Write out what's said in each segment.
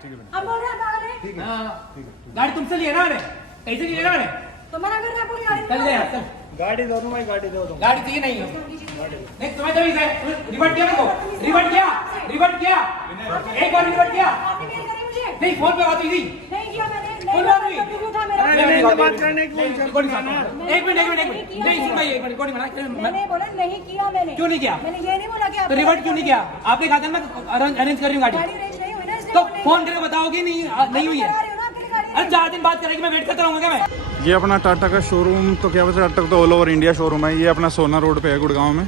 अब बोल रहे हैं पागल है। ठीक है गाड़ी तुमसे लिए ना मैंने, कैसे लिए ना मैंने? तो मना कर रहे हैं पूरी गाड़ी चल में। ले यार चल। गाड़ी दो दूं भाई, गाड़ी दो दूं। गाड़ी चाहिए नहीं है नहीं तुम्हें तो रिवर्ट किया मेरे को, रिवर्ट किया एक बार रिवर्ट किया आपने मेल करी मुझे? नहीं फोन पे बात हुई थी नहीं किया मैंने। कौन नहीं बात हुई? कभी भी उठा मेरा। अरे नहीं, बात करने की कोई एक जरूरत मिनट नहीं है। एक मिनट नहीं सुन भाई एक मिनट कोई मना मैंने बोला नहीं किया मैंने। क्यों नहीं किया? मैंने ये नहीं बोला कि आप तो रिवर्ट क्यों नहीं किया? आपने कहा था मैं अरेंज कर रही हूँ गाड़ी, गाड़ी अरेंज नहीं हुई ना इसलिए तो बोल रही फोन हूँ। करके बताओगे नहीं नहीं हुई है? करा रही हूँ ना आपके लिए गाड़ी अरे 4 दिन बाद करेगी, मैं वेट करता रहूंगा क्या मैं? ये अपना टाटा का शोरूम, तो क्या पता टाटा तो ऑल ओवर इंडिया शोरूम है। ये अपना सोना रोड पे है गुड़गांव में।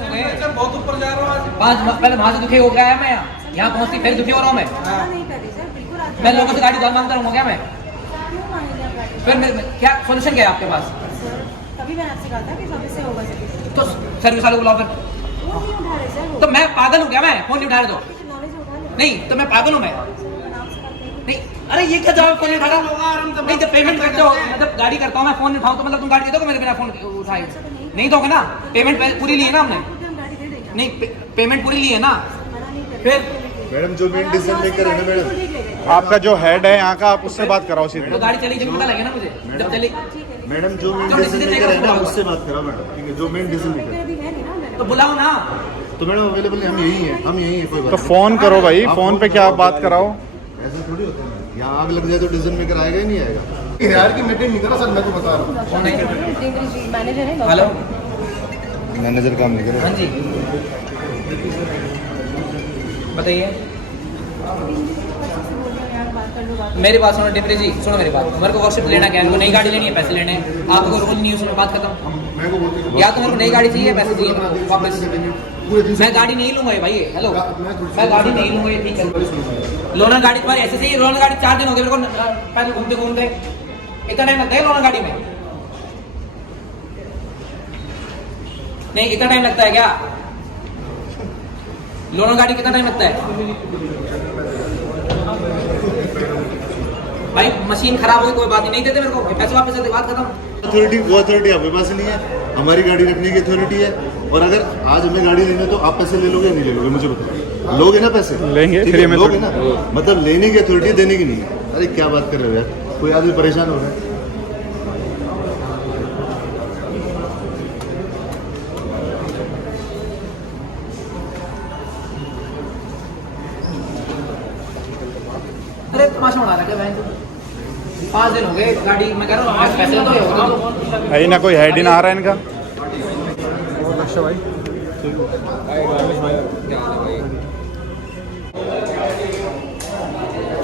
बहुत ऊपर जा रहा हूँ आज। पहले वहां से दुखी हो गया है मैं, यहाँ पहुंचती फिर दुखी हो रहा हूँ मैं। मना नहीं कर रही सर, बिल्कुल आप मैं लोगों से गाड़ी दौड़ मांगता रहूंगा क्या मैं? क्यों मांगेंगे आप गाड़ी? फिर क्या सोल्यूशन क्या है आपके पास? सर तभी मैंने आपसे कहा था कि सर्विस से होगा सर्विस। तो सर्विस वाले को बुलाओ फिर। वो नहीं उठा रहे सर वो। तो मैं पागल हूँ क्या मैं? फोन नहीं उठा रहे तो चिल्लाने से उठा ले। नहीं तो मैं पागल हूँ मैं? सर आराम से बात करिए। नहीं अरे ये क्या जवाब, फोन नहीं उठा रहा? नहीं जब पेमेंट करते हो मतलब गाड़ी करता हूँ मैं, फोन नहीं उठाऊँ तो मतलब तुम गाड़ी दे दोगे मेरे बिना फोन उठाए? नहीं दोगे ना? पेमेंट पूरी ली है ना हमने? हम गाड़ी दे देंगे। नहीं पेमेंट पूरी ली है ना? मना नहीं कर फिर मैडम जो मेन डिसीजन मेकर है ना मैडम, आपका जो हेड है यहाँ का, आप उससे बात कराओ तो सीधे। गाड़ी चली जब पता लगे ना मुझे, जब चली मैडम जो मेन जो डिसीजन decision मेकर है ना maker उससे बात करो मैडम, ठीक है? जो मेन डिसीजन मेकर है अभी है नहीं ना मैंने। तो बुलाओ ना। तो मैडम अवेलेबल हम यही हैं, कोई बात तो नहीं। फोन करो भाई, आप फोन पे क्या आप बात कराओ। ऐसा थोड़ी होता है, यहाँ आग लग जाए तो डिसीजन मेकर आएगा ही नहीं आएगा। यार की मीटिंग नहीं करा सर, मैं तो बता रहा हूँ। मैनेजर है। हेलो मैनेजर काम नहीं करे। हाँ जी बताइए। मेरी बात सुनो डिप्री जी, सुनो मेरी बात। मेरे को वर्कशिप लेना क्या है? मेरे को नई गाड़ी लेनी है, पैसे लेने हैं। आपको कोई रूल नहीं है उसमें, बात खत्म। मैं को बोलते हैं या तो मेरे को नई गाड़ी चाहिए, पैसे चाहिए मेरे को वापस। पूरे दिन मैं गाड़ी नहीं लूंगा ये भाई, हेलो मैं गाड़ी नहीं लूंगा ये, ठीक है? लोनर गाड़ी तुम्हारी ऐसे ही, लोनर गाड़ी 4 दिन हो गए मेरे को पैदल घूमते घूमते। इतना टाइम लगता है लोनर गाड़ी में? नहीं इतना टाइम लगता है क्या? लोनर गाड़ी कितना टाइम लगता है भाई? मशीन खराब हुई कोई बात नहीं देते मेरे को, पैसे वापस देते, बात खत्म। अथॉरिटी वो अथॉरिटी आपके पास नहीं है, हमारी गाड़ी रखने की अथॉरिटी है। और अगर आज हमें गाड़ी लेनी है तो आप पैसे ले लोगे या नहीं ले लोगे? मुझे बताओ। लोगे ना पैसे? लेंगे, ठीक फ्री है, में लोगे तो। ना? मतलब लेने की अथॉरिटी, देने की नहीं है। अरे क्या बात कर रहे हो यार, कोई आदमी परेशान हो रहा है। अरे तमाशा उड़ा रहा क्या बहन? 5 दिन हो गए गाड़ी, मैं कह रहा हूँ आज पैसे तो होगा तो। है ही ना, कोई हेड ही ना आ रहा है इनका।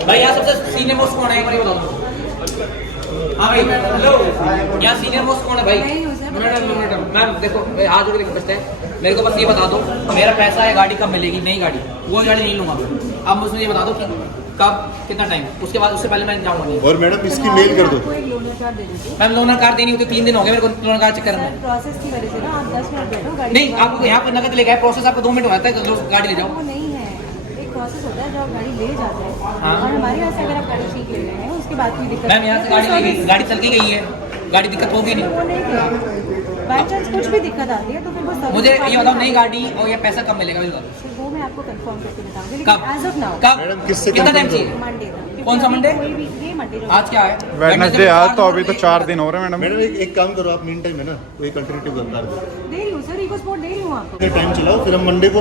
भाई यहाँ सबसे सीनियर मोस्ट कौन है, एक बार ये बताओ। हाँ भाई हेलो, यहाँ सीनियर मोस्ट कौन है भाई? मैडम मैम देखो, हाथ जोड़ के रिक्वेस्ट है, मेरे को बस ये बता दो मेरा पैसा है, गाड़ी कब मिलेगी? नई गाड़ी, वो गाड़ी नहीं लूंगा मैं। अब मुझे ये बता दो कि कब, कितना टाइम, उसके बाद उससे पहले मैं जाऊंगा नहीं। और मैडम इसकी मेल कर दो। आपको एक लोनर कार्ड दे देती हूँ। मैम लोनर कार्ड देनी होती 3 दिन हो गए मेरे को लोनर कार्ड चक्कर में। प्रोसेस की वजह से ना आप 10 मिनट बैठो गाड़ी। नहीं आपको यहाँ पर नकद लेके आए, प्रोसेस आपको 2 मिनट हो जाता है, गाड़ी ले जाओ। वो नहीं है, एक प्रोसेस होता है जब आप गाड़ी ले जाते हैं। हाँ। और हमारे यहाँ से अगर आप गाड़ी ठीक ले रहे हैं उसके बाद कोई दिक्कत मैम यहाँ से गाड़ी ले गई, गाड़ी चल के गई है, गाड़ी दिक्कत होगी नहीं। वो नहीं किया। बाई चांस कुछ भी दिक्कत आती है तो फिर वो सर्विस मुझे ये डिपार्टमेंट बताओ में- नई गाड़ी और ये पैसा कब मिलेगा? सर, वो मैं आपको कंफर्म करके बताऊंगी, कब? लेकिन एज ऑफ नाउ कब? मैडम, किससे कितना टाइम confirm चाहिए? मंडे कौन सा मंडे? कोई भी ये मंडे जो आज क्या है? वेडनेसडे आज, तो अभी तो 4 दिन हो रहे हैं मैडम। मैडम एक काम करो, आप मीन टाइम है ना कोई अल्टरनेटिव कर दो। दे रही हूँ सर, इको स्पोर्ट दे रही हूँ आपको। टाइम चलाओ, फिर हम मंडे को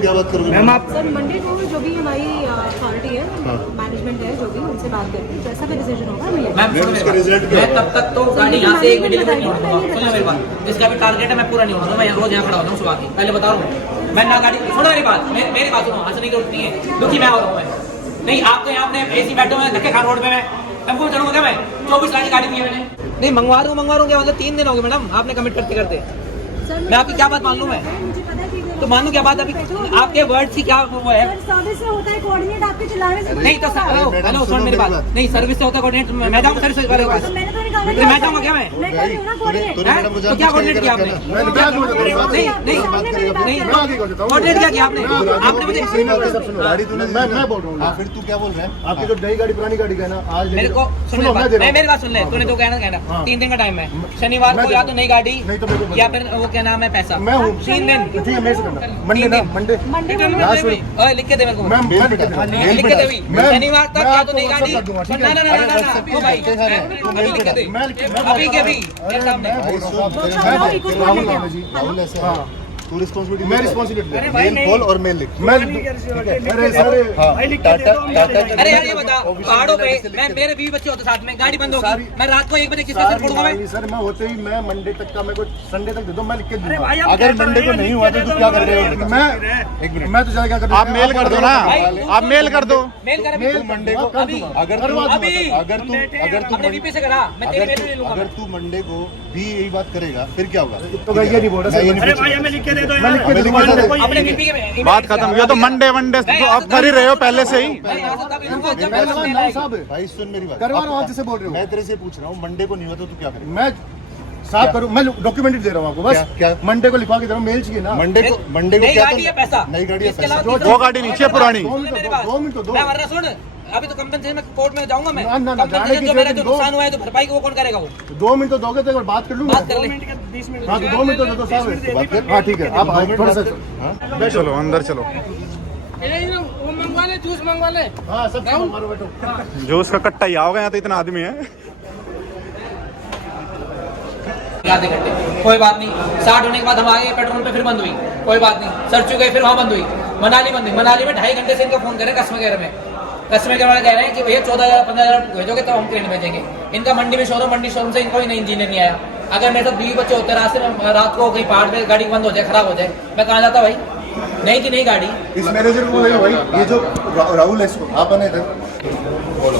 क्या बात करोगे? मैम आप सर मंडे को जो भी हमारी अथॉरिटी है, मैनेजमेंट है, जो भी उनसे बात करके जैसा भी डिसीजन होगा मिलेगा। मैम मैम, सुनो इसका मेरी result बात, क्या मैं होगा? तब तक तो गाड़ी यहाँ से एक भी डिलीवरी नहीं होगा। सुनो मेरी बात, जिसका भी टारगेट है मैं पूरा नहीं होगा, मैं रोज यहाँ खड़ा होता हूँ सुबह की, पहले बता रहा हूँ। मैं ना गाड़ी, सुनो मेरी बात, मेरी बात सुनो, हंसने की जरूरत नहीं है, दुखी मैं हो रहा हूँ मैं। नहीं आप तो यहाँ अपने एसी बैठे हुए धक्के खा रोड पे, मैं आपको चढ़ूंगा क्या? मैं 24 लाख की गाड़ी दी है मैंने। नहीं मंगवा रहा हूँ क्या मतलब? 3 दिन हो गए मैडम आपने कमिट करते करते। सर मैं आपकी क्या बात मान लूँ मैं? मुझे पता है कि तो मानू क्या बात? अभी आपके वर्ड की क्या वो है? सर सर्विस से होता है कोऑर्डिनेट, आपके चलाने से नहीं तो हेलो हेलो सुन मेरी बात, नहीं सर्विस से होता कोऑर्डिनेट, मैं जाऊँगा सर्विस वाले के पास। तो मैंने तो नहीं कहा ना कि मैं जाऊँगा क्या मैं? मैं कर रही हूँ ना कोऑर्डिनेट। तो क्या कोऑर्डिनेट किया आपने? मैं क्या बोल रहा हूँ? नहीं नहीं नहीं कोऑर्डिनेट क्या किया आपने? आपने मुझे गाड़ी तूने मैं बोल रहा हूँ। फिर तू क्या बोल रहा है? आपकी जो नई गाड़ी पुरानी गाड़ी का है ना, आज मेरे को सुन मेरी बात सुन ले, तूने तो कहना 3 दिन का टाइम है, शनिवार को या तो नई गाड़ी या फिर वो क्या नाम है पैसा। मैं हूँ। 3 दिन ठीक है, मेरे से मंडे ना मंडे मंडे को ओए लिख के दे मेरे को मैं लिख के दे भाई शनिवार तक या तो नहीं गाड़ी ना ना ना ना ओ भाई अभी लिख के दे अभी के अभी मेरे सामने राहुल ऐसे तू रिस्पॉन्सिबिलिटी मैं रिस्पॉन्सिबिलिटी मेल खोल और मेल लिख मैं अरे सर टाटा अरे यार ये बता पहाड़ों पे मैं मेरे बीवी बच्चे होते साथ में गाड़ी बंद होगी मैं रात को 1 बजे किसका सर फोड़ूंगा मैं सर मैं होते ही मैं मंडे तक का मेरे को संडे तक दे दो मैं लिख के दूंगा अगर मंडे को नहीं हुआ तो तू क्या कर रहे हो मैं तो क्या कर आप मेल कर दो ना, आप मेल कर दो। मेल कर मेल मंडे को अभी अगर तू अपने वीपी से करा मैं तेरे मेल ले लूंगा अगर तू मंडे को भी यही बात करेगा फिर क्या होगा तो मैं ये नहीं बोल रहा सर अपने वीपी के बात खत्म हुई तो मंडे तो आप कर ही रहे हो पहले से ही। भाई सुन मेरी बात करवा रहा हूँ, आप जिसे बोल रहे हो। मैं तेरे से पूछ रहा हूँ मंडे को नहीं हुआ तो तू क्या करेगा मैं साफ करूँ मैं डॉक्यूमेंट दे रहा हूँ आपको बस क्या मंडे को लिखवा के दे रहा हूँ मेल चाहिए ना मंडे को नई क्या गाड़ी है पैसा नई गाड़ी है इसके पैसा अलावा वो गाड़ी नीचे पुरानी। 2 मिनट दो मैं वरना सुन अभी तो कंपनसेशन में कोर्ट में जाऊंगा मैं ना, गाड़ी की कंपनसेशन जो मेरा जो दो। नुकसान हुआ है तो भरपाई को वो कौन करेगा वो 2 मिनट तो दोगे तो एक बार बात कर लूंगा बात कर ले हाँ तो 2 मिनट तो दे दो साहब हाँ ठीक है आप थोड़ा सा चलो अंदर चलो, जूस मंगवा ले हाँ सब मारो बैठो जो उसका कट्टा ही आओगे यहाँ तो इतना आदमी है। आधे घंटे कोई बात नहीं 60 होने के बाद हम आगे पेट्रोल पे फिर बंद हुई कोई बात नहीं सर्च गए फिर वहाँ बंद हुई मनाली बंद हुई मनाली में 2.5 घंटे से इनका फोन करें कस्टमर केयर में कस्टमर केयर वाले कह रहे हैं कि भैया 14,000-15,000 भेजोगे तो हम ट्रेन भेजेंगे इनका मंडी में शोरूम से इनको ही नहीं इंजीनियर नहीं आया अगर मेरे साथ 20 बच्चे होते रास्ते में रात को कहीं पहाड़ पे गाड़ी बंद हो जाए खराब हो जाए मैं कहाँ जाता भाई नहीं कि नहीं गाड़ी इस मैनेजर को बोलेगा भाई ये जो राहुल है इसको आप आने इधर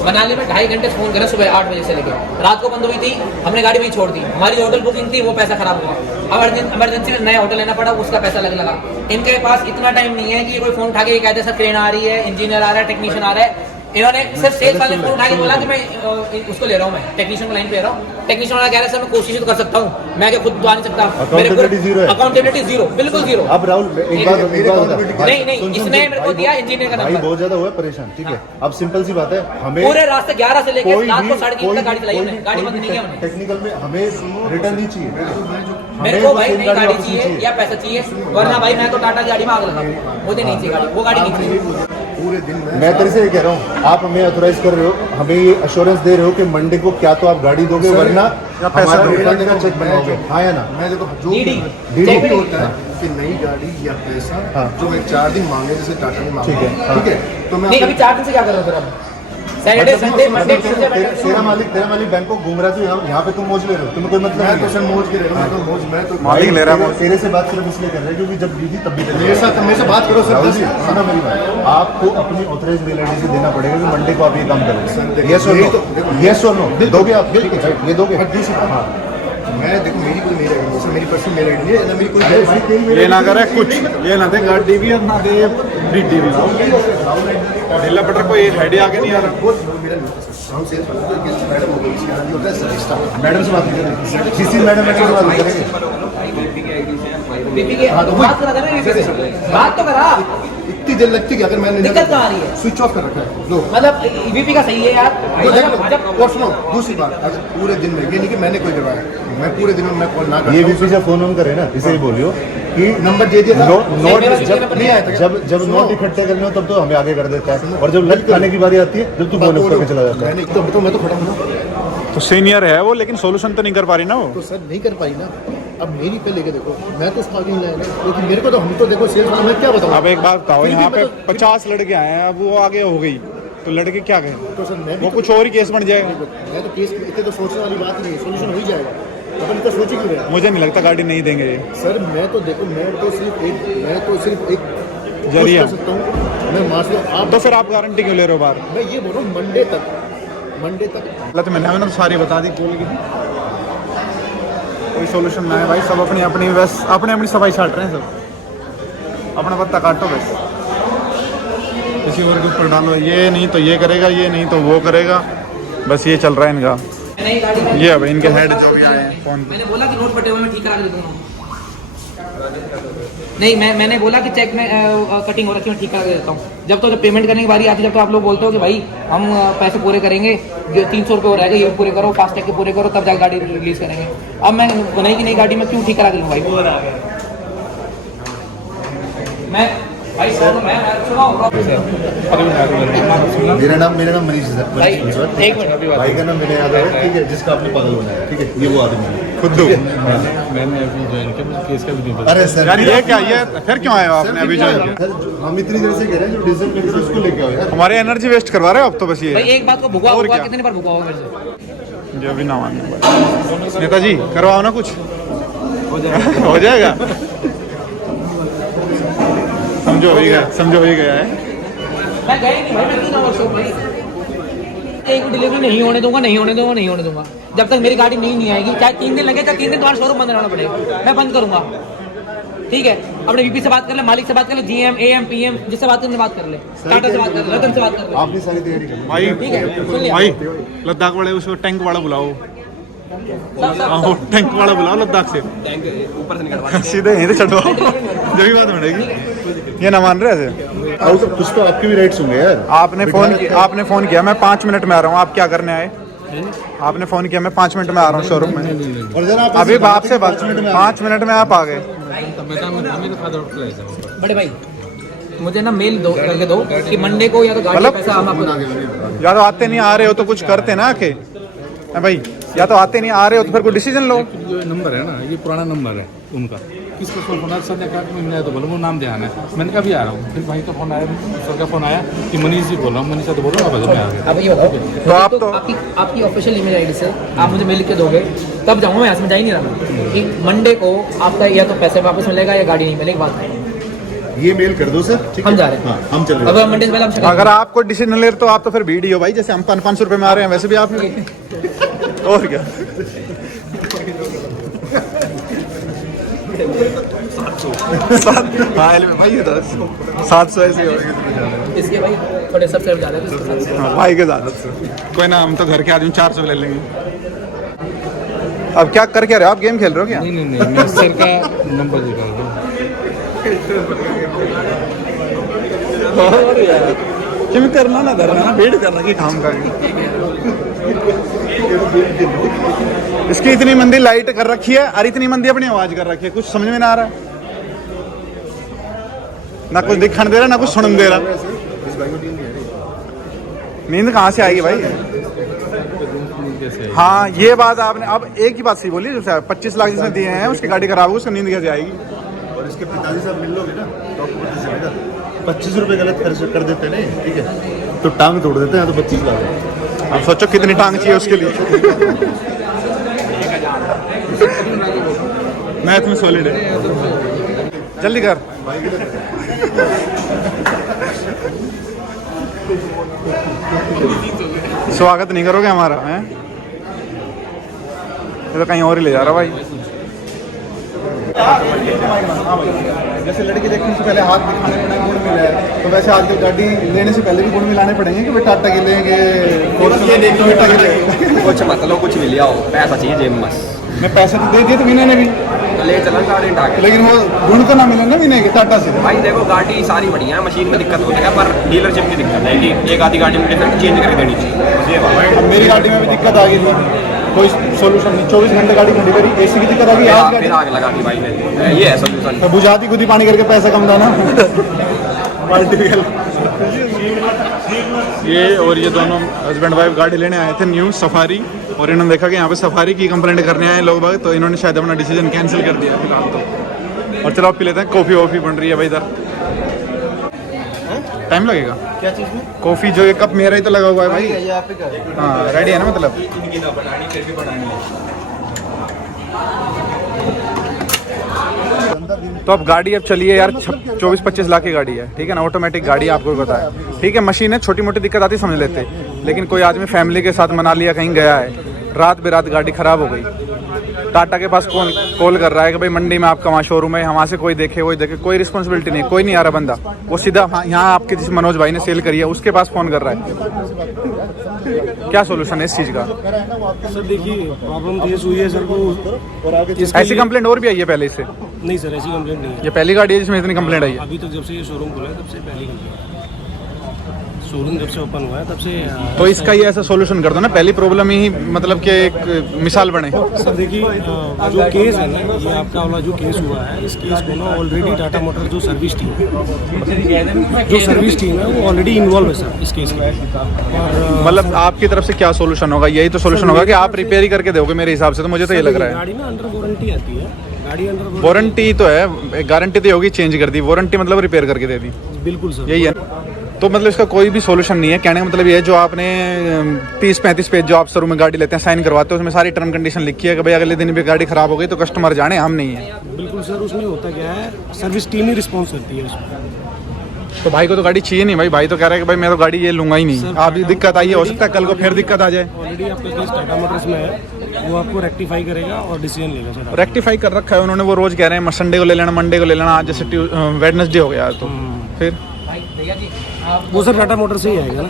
मनाली में 2.5 घंटे फोन करें सुबह 8 बजे से लेकर रात को बंद हुई थी हमने गाड़ी वहीं छोड़ दी हमारी होटल बुकिंग थी वो पैसा खराब हुआ अब इमरजेंसी में नया होटल लेना पड़ा उसका पैसा लगा इनके पास इतना टाइम नहीं है कि कोई फोन उठा के कहते सर ट्रेन आ रही है इंजीनियर आ रहा है टेक्नीशियन आ रहा है इन्होंने सिर्फ सेल्स वाले फोन उठा के बोला कि मैं उसको ले रहा हूँ मैं टेक्नीशियन को लाइन पे ले रहा हूँ टेक्नीशियन वाला कह रहा है सर मैं कोशिश तो कर सकता हूँ मैं क्या खुद तो आ नहीं सकता Accountability zero है। अकाउंटेबिलिटी जीरो बिल्कुल जीरो अब राहुल एक बात नहीं इसने मेरे को दिया इंजीनियर का भाई नंबर बहुत ज्यादा हुआ है परेशान ठीक है अब सिंपल सी बात है हमें पूरे रास्ते 11 से लेकर कोई रात को भी 3:30 तक गाड़ी चलाई हमने गाड़ी बंद नहीं है हमने टेक्निकल में हमें रिटर्न नहीं चाहिए मेरे को भाई नई गाड़ी चाहिए या पैसा चाहिए वरना भाई मैं तो टाटा की गाड़ी में आग लगा मुझे नहीं चाहिए गाड़ी वो गाड़ी नहीं चाहिए पूरे दिन मैं तेरे से ये कह रहा हूँ आप हमें ऑथोराइज कर रहे हो हमें ये अश्योरेंस दे रहे हो कि मंडे को क्या तो आप गाड़ी दोगे वरना पैसा हमारा रिफंड का चेक बनवाओगे हाँ या ना मैं देखो जो डीडी डीडी जो भी होता है कि नई गाड़ी या पैसा हाँ। जो मैं 4 दिन मांगे जैसे टाटा ने मांगा ठीक है, हाँ। ठीक है तो मैं नहीं अभी 4 दिन से क्या कर रहे हो फिर अब सैटरडे संडे मंडे ट्यूसडे तेरा मालिक बैंक को घूम रहा है तो यहाँ पे तुम मौज ले रहे हो तुम्हें कोई मतलब मैं नहीं तो है। सर मौज के रह रहा हूँ मैं तो मौज मैं तो मालिक ले रहा है मौज। तेरे से बात सिर्फ इसलिए कर रहे हैं क्योंकि जब दी थी तब भी मेरे साथ मेरे से बात करो सर राहुल 10 जी सुनो मेरी बात आपको अपनी ऑथराइज मेल आईडी से देना पड़ेगा कि मंडे को आप ये काम करोगे यस और नो यस और नो दोगे आप ये दोगे दूसरी बात मैं देखो मेरी कोई मेल आईडी नहीं सर मेरी पर्सनल मेल आईडी नहीं है ना मेरी कोई ये ना करे कुछ ये ना दे गाड़ी भी ना दे डीडी भी ढीला पटर कोई हेड आगे नहीं आ रहा मैडम से बात करेंगे किसी मैडम से बात करेंगे बीपी के बात करा देना बीपी से बात तो करा इतनी देर लगती है कि अगर मैंने दिक्कत कहाँ आ रही है स्विच ऑफ कर रखा है लो मतलब बीपी का सही है यार वो देख लो और सुनो दूसरी बात अगर पूरे दिन में ये नहीं कि मैंने कोई करवाया मैं पूरे दिन में मैं कॉल ना ये करता बीपी जब फोन ऑन करे ना इसे ही बोलियो कि नंबर दे दिया था नोट मेरा जब नहीं आया था जब जब नोट इकट्ठे करने हो तब तो हमें आगे कर देता है और जब लंच खाने की बारी आती है जब तू बोल करके चला जाता है मैंने तो मैं तो खड़ा हूँ ना तो सीनियर है वो लेकिन सोल्यूशन तो नहीं कर पा रही ना वो। तो सर नहीं कर पाई ना अब मेरी पे लेके देखो मैं तो उसको आगे नहीं लाया ना क्योंकि मेरे को तो हम तो देखो सेल्स वाला मैं क्या बताऊँ अब एक बात बताओ यहाँ पे 50 लड़के आए हैं अब वो आगे हो गई तो लड़के क्या करें तो सर मैं भी वो कुछ और ही केस बन जाएगा। मैं तो केस इतने तो सोचने वाली बात नहीं है सोल्यूशन हो ही जाएगा अपन तो सोच ही क्यों रहे मुझे नहीं लगता गाड़ी नहीं देंगे ये सर मैं तो देखो मैं तो सिर्फ एक जरिया। कर सकता हूँ मैं मान लो आप तो फिर आप गारंटी क्यों ले रहे हो बाहर? मैं ये बोल रहा हूँ मंडे तक गलत मैंने तो सारी बता दी खोल की कोई सोल्यूशन ना है भाई सब अपनी अपनी बस अपनी सफाई छाट रहे हैं सब अपना पत्ता काटो बस किसी और के ऊपर डालो ये नहीं तो ये करेगा ये नहीं तो वो करेगा बस ये चल रहा है इनका। नई गाड़ी में ये अब इनके हेड जो भी आए हैं फोन पे मैंने बोला कि नोट फटे हुए मैं ठीक करा के दे दूंगा नहीं मैंने बोला कि चेक में कटिंग हो रखी है मैं ठीक करा के देता हूँ जब पेमेंट करने की बारी आती है जब तो आप लोग बोलते हो कि भाई हम पैसे पूरे करेंगे 300 रुपये हो रहेगा ये पूरे करो फास्टैग के पूरे करो तब जाकर गाड़ी रिलीज करेंगे अब मैं नई की नई गाड़ी में क्यों ठीक करा के लूँ भाई मैं भाई प्रॉब्लम है, सुनो मेरा नाम मनीष है भाई, सर। एक मिनट अभी बात भाई का नाम मैंने याद है, ठीक है, जिसका आपने पागल बनाया, ठीक है, ये वो आदमी है खुद्दू। मैंने अभी ज्वाइन किया, मुझे केस का भी नहीं पता। अरे सर यार ये क्या, ये फिर क्यों आए हो आपने अभी ज्वाइन किया? सर, हम इतनी देर से कह रहे हैं जो डीजल पे करो उसको लेके आओ यार। हमारी एनर्जी वेस्ट करवा रहे हो अब तो बस भाई ये। एक बात को भुगवा और भुगवा क्या? कितनी बार भुगवा होगा मेरे से? जो भी ना मानने वाले। नेताजी करवाओ ना कुछ, हो जाएगा। समझो हो ही गया, समझो हो ही गया है। मैं गया ही नहीं भाई, मैं क्यों ना वर्कशॉप भाई। एक भी डिलीवरी नहीं होने दूंगा, नहीं होने दूंगा, नहीं होने दूंगा। जब तक मेरी गाड़ी नहीं आएगी, चाहे 3 दिन लगे, चाहे 3 दिन तुम्हारा शोरूम बंद रहना पड़ेगा, मैं बंद करूंगा। ठीक है, अपने वीपी से बात कर ले, मालिक से बात कर ले, जीएम एएम पीएम जिससे बात करने बात कर ले, टाटा से बात कर ले, रतन से बात कर ले। आपने सारी तैयारी कर ली। भाई ठीक है, सुन लिया। भाई लद्दाख वाले उसको टैंक वाला बुलाओ। सब हाँ, टैंक वाला बुलाओ लद्दाख से, ऊपर से निकलवा सीधे यहीं से चढ़वाओ, जो भी बात बढ़ेगी। ये ना मान रहे ऐसे। और तो कुछ तो आपके भी राइट्स होंगे यार। आपने फोन किया, मैं 5 मिनट में आ रहा हूँ, आप क्या करने आए? आपने फोन किया, मैं 5 मिनट में आ रहा हूँ शोरूम में। और जरा आप अभी आपसे बात 5 मिनट में आप आ गए। बड़े भाई मुझे ना मेल दो करके दो कि मंडे को या तो गाड़ी का मतलब- पैसा हम आपको या तो आते नहीं आ रहे हो तो कुछ करते ना आके। भाई या तो आते नहीं आ रहे हो तो फिर कोई डिसीजन लो। जो नंबर है ना, ये पुराना नंबर है उनका। किसको फोन आया? सर ने कहा कि मैं तो बोलो वो नाम ध्यान है, मैंने कहा भी आ रहा हूँ। फिर भाई का फोन आया, सर का फोन आया कि मनीष जी बोल रहा हूँ, मनीष तो बोलो अब मैं आ गया। अब ये बताओ तो आप तो आपकी ऑफिशियल ईमेल आईडी से आप मुझे मेल लिख के दोगे तब जाऊँगा मैं, समझा ही नहीं रहा कि मंडे को आपका या तो पैसे वापस मिलेगा या गाड़ी नहीं मिलेगी। बात ये मेल कर दो सर, ठीक है? हम जा रहे हैं। हाँ, हम चल रहे अब मंडे से पहले हम शिकायत अगर आपको डिसीजन ले रहे तो आप तो फिर वीडियो भाई, जैसे हम 500 रुपये में आ रहे हैं वैसे भी आप और क्या। भाई 700 ऐसे हो गए इसके भाई थोड़े सबसे ज़्यादा है। भाई के ज्यादा। कोई ना, हम तो घर के आदमी 400 ले लेंगे। अब क्या कर क्या रहे हो आप? गेम खेल रहे हो क्या? नहीं, मैं सर का नंबर निकाल दूँ। क्यों करना ना धरना ना, वेट करना कि काम का। इसकी इतनी मंदी लाइट कर रखी है और इतनी मंदी अपनी आवाज कर रखी है, कुछ समझ में ना आ रहा। ना कुछ दिखाने दे रहा ना कुछ सुनने दे रहा। नींद कहाँ से आएगी भाई? हाँ ये बात आपने अब एक ही बात सही बोली। 25 लाख जिसने दिए हैं उसकी गाड़ी खराब हो, उसको नींद कैसे आएगी? और इसके पिताजी साहब मिल लोगे ना तो आपको पता चलेगा। 25 रुपए गलत खर्च कर देते नहीं, ठीक है, तो टांग तोड़ देते हैं। तो 25 लाख अब सोचो कितनी टांग चाहिए उसके लिए। मैथ में सॉलिड है, जल्दी कर। स्वागत नहीं करोगे हमारा हैं? ये तो कहीं और ही ले जा रहा भाई। जैसे लड़की देखने से पहले हाथ दिखाने पड़े, गुण मिला है, तो वैसे आजकल गाड़ी लेने से पहले भी गुण मिलाने पड़ेंगे कि भाई टाटा के लेंगे, ये देख लो टाटा के लेंगे। कुछ मतलब कुछ भी लिया हो, पैसा चाहिए जेब में। मैं पैसे तो दे दिए तो विनय ने भी, तो ले चला गाड़ी उठा के। लेकिन वो गुण तो ना मिले ना विनय के टाटा से। भाई देखो गाड़ी सारी बढ़िया है, मशीन में दिक्कत होती है पर डीलरशिप की दिक्कत है कि एक आधी गाड़ी में डिफरेंट चेंज करके देनी चाहिए। ये बात है। अब मेरी गाड़ी में भी दिक्कत आ गई थी, कोई सोल्यूशन नहीं। 24 घंटे गाड़ी खड़ी करी, एसी की दिक्कत आ गई। आज फिर आग लगा दी भाई ने, ये है सोल्यूशन। तो बुझाती खुद ही पानी करके पैसा कम था ना। ये और ये दोनों हस्बैंड वाइफ गाड़ी लेने आए थे न्यू सफारी, और इन्होंने देखा कि यहाँ पे सफारी की कंप्लेंट करने आए लोग बाग, तो इन्होंने शायद अपना डिसीजन कैंसिल कर दिया फिलहाल तो। और चलो आप पी लेते हैं। कॉफ़ी वॉफ़ी बन रही है भाई इधर, टाइम लगेगा। क्या चीज़ में? कॉफ़ी जो एक कप मेरा ही तो लगा हुआ है भाई। ये आप ही का है। हाँ रेडी है ना मतलब। तो अब गाड़ी अब चलिए यार, 24-25 लाख की गाड़ी है, ठीक है ना, ऑटोमेटिक गाड़ी आपको भी पता है, ठीक है। मशीन है, छोटी मोटी दिक्कत आती समझ लेते, लेकिन कोई आदमी फैमिली के साथ मनाली या कहीं गया है, रात बेरात गाड़ी खराब हो गई, टाटा के पास कौन कॉल कर रहा है कि भाई मंडी में आपका वहाँ शोरूम है, वहाँ से कोई देखे वही देखे, कोई रिस्पॉन्सिबिलिटी नहीं, कोई नहीं आ रहा बंदा, वो सीधा यहाँ आपके जिस मनोज भाई ने सेल करी है उसके पास फ़ोन कर रहा है। क्या सोल्यूशन है इस चीज़ का? सर देखिए प्रॉब्लम फेस हुई है सर को, ऐसी कंप्लेंट और भी आई है पहले इससे? नहीं सर ऐसी कंप्लेंट नहीं है। ये पहली गाड़ी है जिसमें इतनी कंप्लेंट आई है? अभी तक जब से ये शोरूम खुला है तब से पहली कंप्लेंट। शोरूम जब से ओपन हुआ है तब से तो इसका ये ऐसा सॉल्यूशन कर दो ना, पहली प्रॉब्लम ही मतलब कि एक मिसाल बने। सर देखिए जो केस है ना, ये आपका वाला जो केस हुआ है, इस केस को ना ऑलरेडी टाटा मोटर जो सर्विस टीम है वो ऑलरेडी इन्वॉल्व है सर इस केस में। और मतलब आपकी तरफ से क्या सॉल्यूशन होगा? यही तो सॉल्यूशन होगा कि आप रिपेयर ही करके दोगे मेरे हिसाब से, तो मुझे तो ये लग रहा है। गाड़ी में अंडर वारंटी आती है, गाड़ी अंडर वारंटी तो है, गारंटी तो होगी चेंज कर दी, वारंटी मतलब रिपेयर करके दे दी, बिल्कुल सर यही है। तो मतलब इसका कोई भी सॉल्यूशन नहीं है, कहने का मतलब ये है जो आपने 30-35 पेज जो आप शोरूम में गाड़ी लेते हैं साइन करवाते हैं, उसमें सारी टर्म कंडीशन लिखी है कि भाई अगले दिन भी गाड़ी खराब हो गई तो कस्टमर जाने, हम नहीं है। बिल्कुल सर, उसमें होता क्या है, सर्विस टीम ही रिस्पॉन्स करती है उसमें। तो भाई को तो गाड़ी चाहिए नहीं, भाई तो कह रहा है कि भाई मैं तो गाड़ी ये लूंगा ही नहीं। आप दिक्कत आई है, हो सकता है कल को फिर दिक्कत आ जाए। ऑलरेडी आपका केस टाटा मोटर्स में है, वो आपको रेक्टिफाई करेगा और डिसीजन लेगा सर। रेक्टिफाई कर रखा है उन्होंने, वो रोज कह रहे हैं संडे को ले लेना, मंडे को ले लेना, आज जैसे वेडनेसडे हो गया तो फिर भैया जी आप वो सर टाटा मोटर से ही आएगा ना।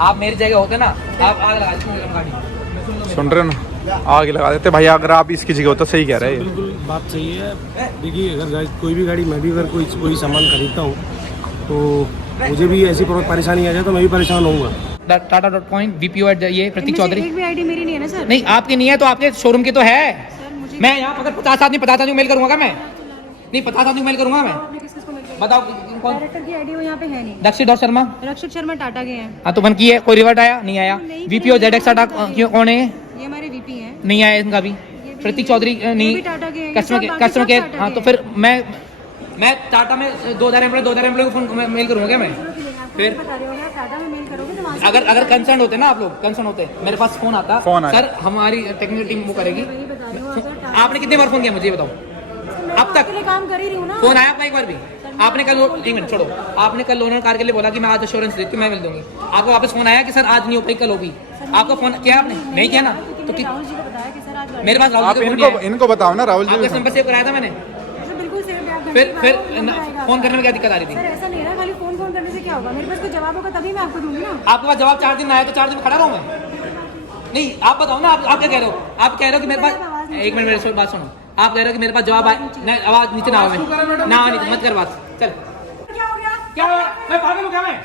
आप मेरी जगह होते ना, आप आग लगा देते गाड़ी। सुन रहे हो ना, आग लगा देते भाई अगर आप इसकी जगह होता, सही कह रहे हैं। बिल्कुल बात सही है। देखिए अगर कोई भी गाड़ी, मैं भी अगर कोई सामान खरीदता हूँ तो मुझे भी ऐसी परेशानी आ जाए तो मैं भी परेशान होऊंगा। टाटा.com VPO ये प्रतीक चौधरी। एक भी आईडी मेरी नहीं है ना सर। नहीं आपकी नहीं है तो आपके शोरूम की तो है। मैं यहाँ अगर 50 आदमी मेल करूंगा मैं, नहीं 50 आदमी मेल करूंगा मैं। बताओ कौन डायरेक्टर की आईडी यहाँ पे है नहीं। दक्षित और शर्मा, रक्षित शर्मा टाटा के हैं। हाँ तो बन की है, कोई रिवर्ट आया नहीं आया। VPO ZX टाटा कौन है? ये हमारे वीपी हैं। नहीं आया इनका भी। प्रतीक चौधरी नहीं, टाटा के हैं। Customer care. हाँ तो फिर मैं टाटा में 2000 एम्प्लॉय को फोन मेल करूंगा क्या मैं? फिर टाटा में मेल करोगे तो वहाँ से अगर कंसर्न होते ना आप लोग, कंसर्न होते मेरे पास फोन आता, सर हमारी टेक्निकल टीम वो करेगी। आपने कितने बार फोन किया मुझे ये बताओ अब तक? काम कर ही रही हूँ ना। फोन आया आपका एक बार भी? आपने कल, एक मिनट छोड़ो, आपने कल लोनर कार के लिए बोला कि मैं आज अश्योरेंस देती हूँ, मैं मिल दूंगी। आपको वापस फोन आया कि सर आज नहीं हो पाई, कल होगी? आपका फोन किया आपने? नहीं किया ना? तो राहुल जी ने बताया कि सर आज मेरे पास राहुल आप जी का फोन है। इनको बताओ ना, राहुल जी आपका नंबर सेव कराया था मैंने। बिल्कुल सेव। फिर फोन करने में क्या दिक्कत आ रही थी? सर ऐसा नहीं है ना, खाली फोन करने से क्या होगा? मेरे पास कोई जवाब होगा तभी मैं आपको दूंगी ना। आपके पास जवाब 4 दिन आया तो 4 दिन खड़ा रहूँ मैं? नहीं आप बताओ ना, आप क्या कह रहे हो? आप कह रहे हो कि मेरे पास, एक मिनट मेरी बात सुनो, आप कह रहे हो कि मेरे पास जवाब आए, आवाज नीचे ना आवे ना, मत कर बात। चल क्या हो गया? क्या हुआ? मैं पागल हूँ क्या मैं?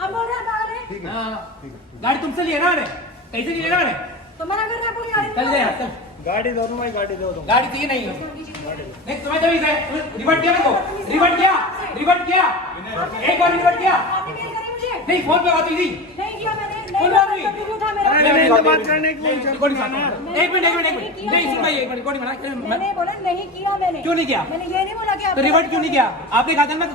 अब बोल रहे हैं पागल है? हाँ, गाड़ी तुमसे लिए ना मैंने, कहीं से लिए ना मैंने? तो मना कर रहे हैं पूरी गाड़ी। चल दे यार, चल। गाड़ी दो भाई, गाड़ी दो। गाड़ी चाहिए नहीं है। नहीं तुम्हें जब इसे रिवर्ट किया, मेरे को रिवर्ट किया एक बार रिवर्ट किया। आपने मेल करी मुझे? नहीं फोन पे बात हुई थी। नहीं किया मैंने। कौन बात हुई? कभी भी उठा मेरा। बात करने की एक मिनट नहीं सुन भाई, एक मिनट कोई मैंने बोला नहीं किया मैंने। क्यों नहीं किया? मैंने ये नहीं बोला कि आप तो रिवर्ट क्यों नहीं किया? आपने कहा था मैं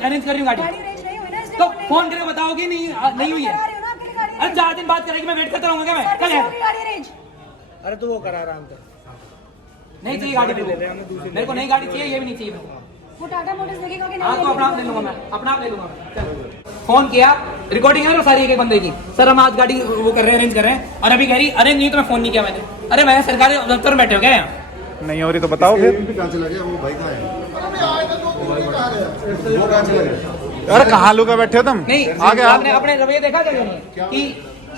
अरेंज कर रही हूँ गाड़ी, गाड़ी अरेंज नहीं हुई ना इसलिए। तो फोन करके बताओगे नहीं हुई है? करा रही हूँ ना आपके लिए गाड़ी। अरे 4 दिन बात करेगी, मैं वेट करता रहूंगा क्या मैं? कल है गाड़ी अरेंज। अरे तो वो करा आराम से। नहीं चाहिए गाड़ी मेरे को नई गाड़ी चाहिए, ये भी नहीं चाहिए मेरे को। वो टाटा मोटर्स देखेगा कि हाँ नहीं? तो अपना आप ले लूंगा मैं, अपना आप ले लूंगा मैं। चल फोन किया, रिकॉर्डिंग है ना सारी एक बंदे की, सर हम आज गाड़ी वो कर रहे हैं, अरेंज कर रहे हैं, और अभी कह रही अरेंज नहीं तो मैं फोन नहीं किया मैंने। अरे मैं सरकारी दफ्तर में बैठे हो क्या यहाँ? नहीं हो रही तो बताओ फिर। कहाँ चला गया वो भाई? कहाँ है वो? कहाँ चला गया? अरे कहाँ लोग बैठे हो तुम? नहीं आगे आपने अपने रवैये देखा क्या कि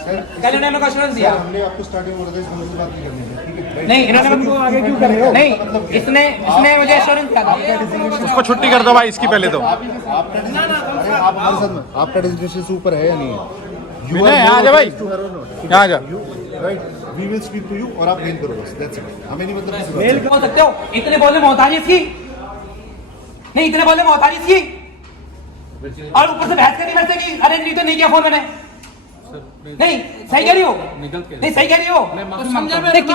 कल इन्होंने मेरे को एश्योरेंस दिया? हमने आपको स्टार्टिंग में बोला था इस नंबर से बात नहीं करनी है, ठीक है? नहीं इन्होंने मेरे को आगे क्यों कर रहे हो? नहीं इसने मुझे एश्योरेंस दिया था। उसको छुट्टी कर दो भाई इसकी पहले तो। आपका हमारे साथ में आपका डेजिग्नेशन से ऊपर है या नहीं है? विनय, यहाँ आ जा भाई, यहाँ आ जा। Right, we will speak to you और आप मेल करो बस, दैट्स इट। हमें नहीं मतलब किसी मेल हो सकते हो, इतने बोलने मोहताज इसकी नहीं, इतने बोलने मोहताज इसकी, और ऊपर से बहस करी मेरे से कि अरे नहीं तो नहीं किया फोन मैंने। नहीं सही कह रही हो, नहीं सही कह रही हो, नहीं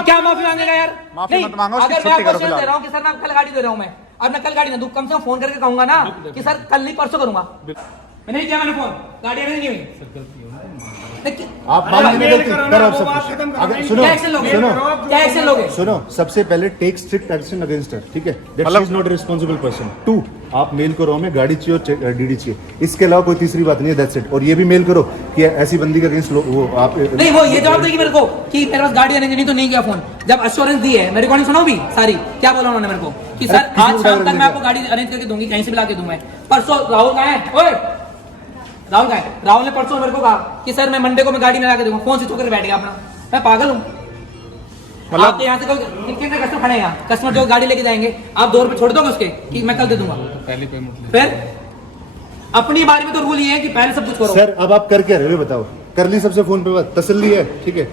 क्या माफी मांगेगा यार? माफी मत मांगो, उसकी अगर मैं छुट्टी करो आपको दे रहा हूँ कि सर मैं कल गाड़ी दे रहा हूँ मैं, और मैं कल गाड़ी ना दूँ, कम से कम फोन करके कहूंगा ना कि सर कल नहीं परसों करूंगा। मैंने नहीं किया, मैंने फोन, गाड़ी अरेंज नहीं हुई। आप मान लीजिए गलती करो, आप सब कुछ अगर सुनो क्या एक्शन लोगे? क्या एक्शन लोगे? सुनो, सबसे पहले take strict action against her, ठीक है? That she is not a responsible person. 2 आप मेल करो हमें गाड़ी चाहिए और डीडी चाहिए, इसके अलावा कोई तीसरी बात नहीं है, दैट्स इट। और ये भी मेल करो कि ऐसी बंदी के अगेंस्ट वो आप नहीं, वो ये जवाब देगी मेरे को कि मेरे पास गाड़ी अरेंज नहीं तो नहीं किया फोन। जब एश्योरेंस दी है, मैं रिकॉर्डिंग सुनाऊं भी सारी, क्या बोला उन्होंने मेरे को कि सर आज शाम तक मैं आपको गाड़ी अरेंज करके दूंगी, कहीं से भी ला के दूं मैं। परसों राहुल कहाँ है? ओए राहुल का है? राहुल ने परसों मेरे को कहा कि सर मैं मंडे को मैं गाड़ी में ला के दूंगा, फोन स्विच होकर बैठ गया अपना। मैं पागल हूँ? मतलब आप यहाँ से कितने कस्टमर खड़े हैं यहाँ, कस्टमर जो गाड़ी लेके जाएंगे आप 2 रुपए छोड़ दोगे उसके कि मैं कल दे दूंगा? पहली पेमेंट फिर अपनी बारे में तो रूल ये है कि पहले सब कुछ करो। सर अब आप कर क्या रहे हो बताओ? कर ली सबसे फोन पे बात, तसल्ली है, ठीक है,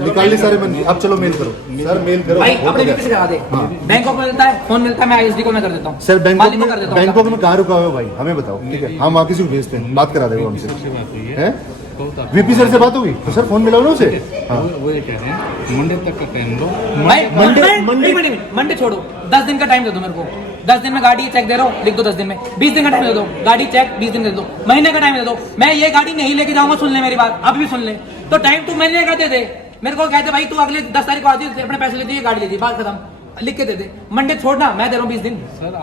निकाल ली सारे मन की। अब चलो मेल करो सर, मेल करो भाई अपने बीपी से करा दे। बैंकॉक में मिलता है, फोन मिलता है, मैं आईएसडी को मैं कर देता हूँ सर। मालिक को कर देता हूँ। बैंकॉक में कहाँ रुका हुआ है भाई, हमें बताओ, ठीक है, हम वहाँ किसी को भेजते हैं, बात करा देगा हमसे, हैं? वीपी सर से बात होगी तो सर फोन मिलाओ ना उसे। हाँ वो ये कह रहे हैं मंडे तक का टाइम लो। मंडे छोड़ो, 10 दिन का टाइम दे दो मेरे को। 10 दिन में गाड़ी चेक दे रहा हूँ, लिख दो 10 दिन में। 20 दिन का टाइम दे दो, गाड़ी चेक 20 दिन दे दो। महीने का टाइम दे दो, मैं ये गाड़ी नहीं लेके जाऊंगा, सुन ले मेरी बात, अभी भी सुन ले। तो टाइम तू महीने का दे दे, मेरे को कहते भाई तू अगले 10 तारीख को आती है, अपने पैसे लेती है, गाड़ी लेती है, बात खत्म, लिख के दे दे। मंडे छोड़ना, मैं दे रहा हूँ 20 दिन,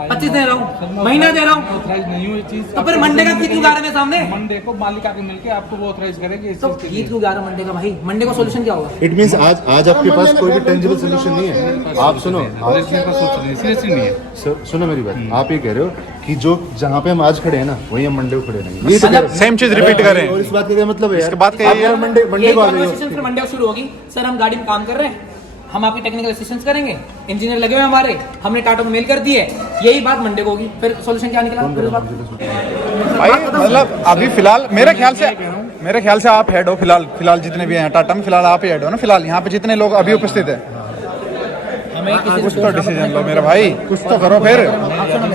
25 दे रहा हूँ, महीना दे रहा हूँ। ऑथराइज नहीं हुई चीज, तो फिर मंडे का क्यों गा रहे हैं सामने? मंडे को मालिक आके मिलके आपको वो ऑथराइज करेंगे इस तो चीज के लिए। क्यों गा रहे मंडे का भाई? मंडे का सोल्यूशन क्या होगा? इट मीन्स आज आपके पास कोई भी टेंजिबल सोल्यूशन नहीं है। आप सुनो, इसलिए का सोच रहे हैं, इसलिए नहीं है। सुनो मेरी बात, आप ये कह रहे हो कि जो जहाँ पे हम आज खड़े हैं ना वहीं हम मंडे को खड़े रहेंगे, ये तो कह रहे हो। सेम चीज रिपीट करें। और इस बात का क्या मतलब है यार? इसके बाद का आप ये- यार मंडे ये को आ गए हो। कन्वर्सेशन फिर मंडे को शुरू होगी। सर हम गाड़ी में काम कर रहे हैं, हम आपकी टेक्निकल असिस्टेंस करेंगे, इंजीनियर लगे हुए हैं हमारे, हमने टाटा को मेल कर दी है, यही बात मंडे को होगी। फिर सॉल्यूशन क्या निकला? फिर उस बात भाई मतलब अभी फिलहाल मेरे ख्याल से आप हेड हो फिलहाल जितने भी हैं टाटा में, फिलहाल आप ही हेड हो ना। फिलहाल यहाँ पे जितने लोग अभी उपस्थित हैं, हमें किसी कुछ तो डिसीजन लो मेरे भाई, कुछ तो करो, फिर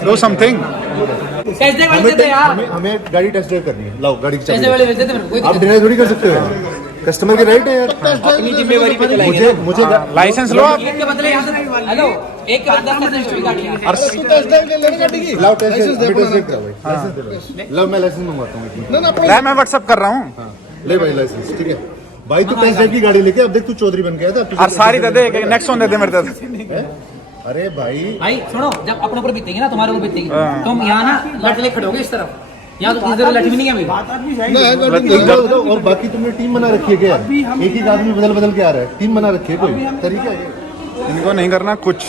डू समथिंग। टेस्ट ड्राइव वाले देते यार, हमें गाड़ी टेस्ट ड्राइव करनी है, लाओ गाड़ी की टेस्ट चाबी ड्राइव वाले देते मेरे को, कोई आप दिक्कत डिनाई थोड़ी कर सकते हो यार, कस्टमर के राइट है यार। अपनी जिम्मेवारी पे चलाएंगे। मुझे लाइसेंस लो आप। नहीं। एक के बदले यहाँ से हेलो, एक के बदले 10 की गाड़ी है। लाओ टेस्ट ड्राइव कराओ भाई, लाइसेंस दे दो। लाओ मैं लाइसेंस मंगवाता हूँ। मैं व्हाट्सअप कर रहा हूँ। ले भाई लाइसेंस, ठीक है भाई, तू टेस्ट ड्राइव की गाड़ी लेके अब देख, तू चौधरी बन गया था। और सारी दे दे, नेक्स्ट वन दे दे मेरे दे। अरे भाई भाई सुनो, जब अपने ऊपर बीतेगी ना, तुम्हारे ऊपर बीतेगी, तुम यहाँ ना लट ले खड़े होगे इस तरफ, यहाँ तो इधर लट भी नहीं है अभी। और बाकी तुमने टीम बना रखी है क्या? एक ही आदमी बदल के आ रहा है, टीम बना रखी है, कोई तरीका है? इनको नहीं करना कुछ,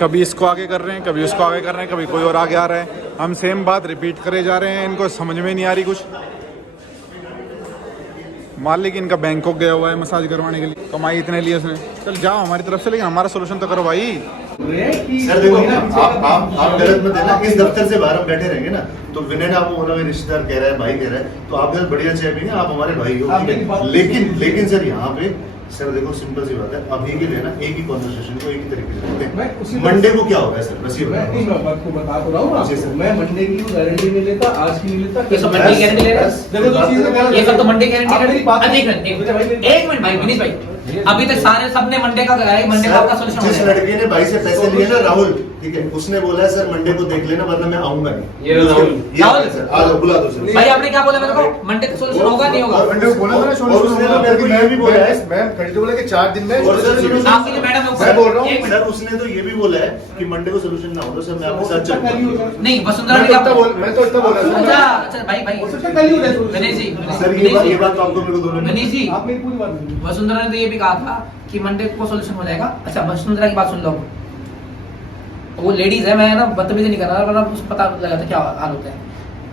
कभी इसको आगे कर रहे हैं, कभी उसको आगे कर रहे हैं, कभी कोई और आगे आ रहा है, हम सेम बात रिपीट करे जा रहे हैं, इनको समझ में नहीं आ रही कुछ। मालिक इनका बैंकॉक गया हुआ है मसाज करवाने के लिए, कमाई इतने लिए उसने। चल जाओ हमारी तरफ से, लेकिन हमारा सोल्यूशन तो करो भाई। सर देखो, आप गलत मत देना। इस दफ्तर से बाहर हम बैठे रहेंगे ना, तो विनय आप होना में रिश्तेदार कह रहा है, भाई कह रहा है, तो आप बढ़िया चाय पीएंगे, आप हमारे भाई हो, ठीक है। लेकिन सर यहाँ पे सर देखो सिंपल सी बात है, अभी के लिए ना एक ही कॉन्वर्सेशन को एक ही तरीके से रखते हैं। मंडे को क्या होगा सर? बस ये बताओ। आपको बता तो रहा हूँ ना, मैं मंडे की गारंटी नहीं लेता, आज की नहीं लेता। ये सब मंडे की गारंटी ले रहे हैं? देखो जो चीजें ये सब तो मंडे की गारंटी आप कर मेरी बात- एक मिनट भाई, विनीश भाई, अभी तक सारे सबने मंडे का कराया, मंडे का आपका सोल्यूशन हो जिस जाएगा। लड़के ने भाई से पैसे लिए ना, राहुल, ठीक है, उसने बोला है सर मंडे को देख लेना वरना मैं आऊंगा नहीं। ये राहुल। राहुल सर आ जाओ, बुला दो सर। भाई आपने क्या बोला मेरे को? मंडे का सोल्यूशन होगा नहीं होगा? मंडे को बोला मैंने, और उसने तो मेरे को ये भी बोला है, मैं खरीदो बोला कि 4 दिन में। और सर सुनो, आपके लिए मैडम है ऊपर। मैं बोल रहा हूँ, एक मिनट। सर उसने तो ये भी बोला है कि मंडे को सोल्यूशन ना हो तो सर मैं आपके साथ चलूंगा। नहीं, वसुंधरा मैं ने तो क्या इतना बोल, मैं तो इतना बोला अच्छा अच्छा भाई भाई, हो सकता है कल ही हो जाए solution। गणेश जी, सर ये बात तो आपको मेरे को दोनों ने गणेश जी, आप मेरी पूरी बात सुनिए। वसुंधरा ने तो ये भी कहा था कि मंडे को सोल्यूशन हो जाएगा। अच्छा वसुंधरा की बात सुन लो, वो लेडीज है, मैं ना बदतमीजी नहीं कर रहा, वरना उसको पता लगा था क्या हाल होता है।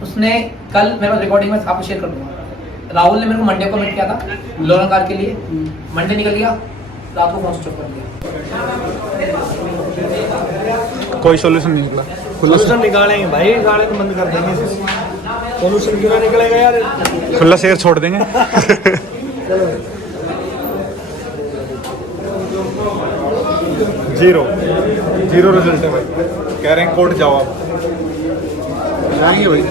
उसने कल मेरे पास रिकॉर्डिंग में आपको शेयर कर दूंगा, राहुल ने मेरे को मंडे को मीट किया था लोन कार के लिए, मंडे निकल गया, रात को फोन स्विच ऑफ कर दिया। कोई सोल्यूशन नहीं निकला। सोल्यूशन निकालेंगे भाई, गाड़ी तो बंद कर देंगे। सोल्यूशन क्यों ना निकलेगा यार? खुला शेयर छोड़ देंगे। जीरो रिजल्ट है भाई, कह रहे हैं कोर्ट जाओ आप। जाएंगे भाई।